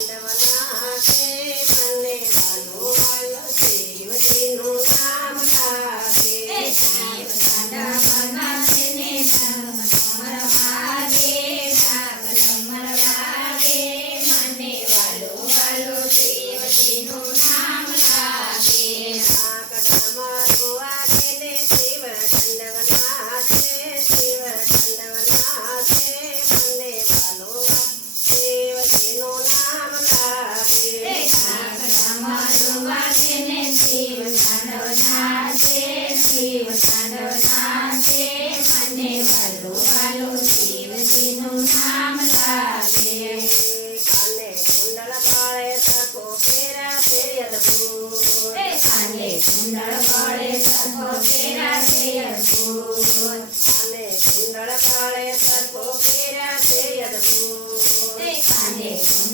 Devana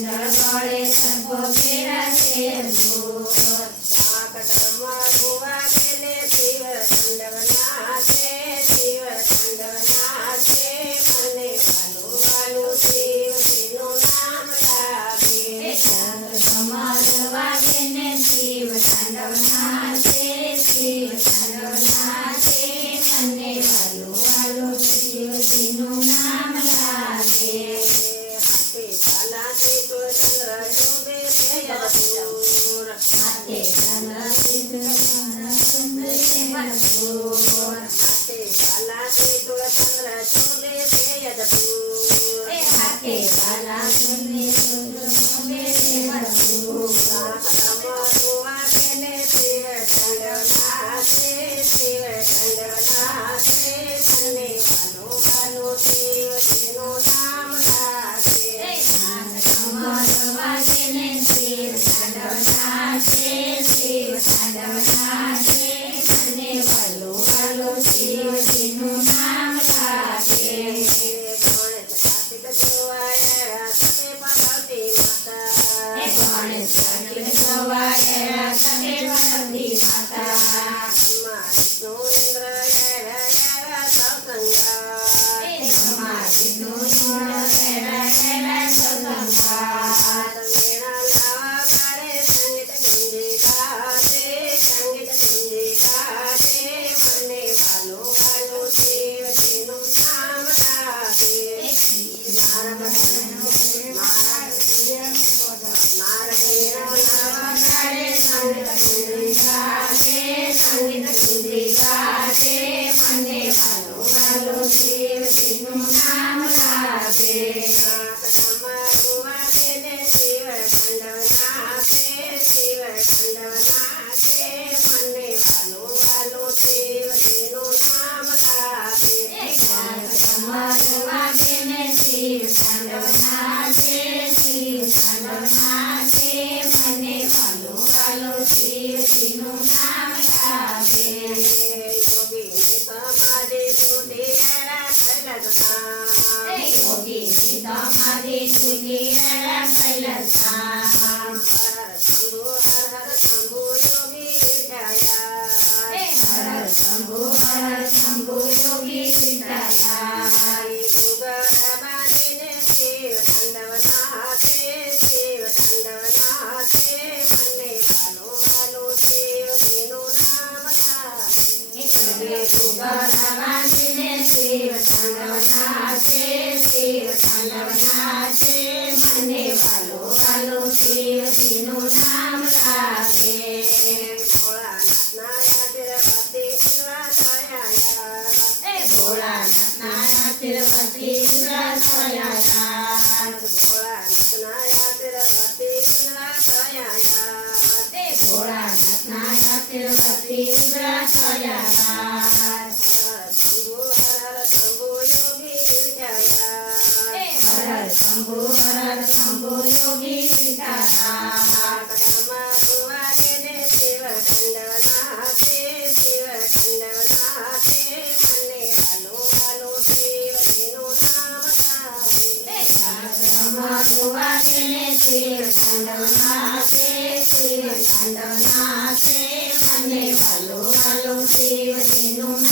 Lord, our God is and Thank you. છે શિવ ચાંદવના છે મને હર શંભુ હર શંભુ યોગી જયા शिव तांडव नाचे शिव तांडव नाचे मने वालो वालो शिव तीनों नाम गाते भोलानाथ नाया तिरुपति शिवाचार्य भोलानाथ नाया तिरुपति शिवाचार्य भोलानाथ नाया तिरुपति शिवाचार्य भोलानाथ नाया तिरुपति शिवाचार्य શંભો હર શંભો યોગી સીતારામ શિવ છંદના છે મને વાલો વાલો શિવજીનું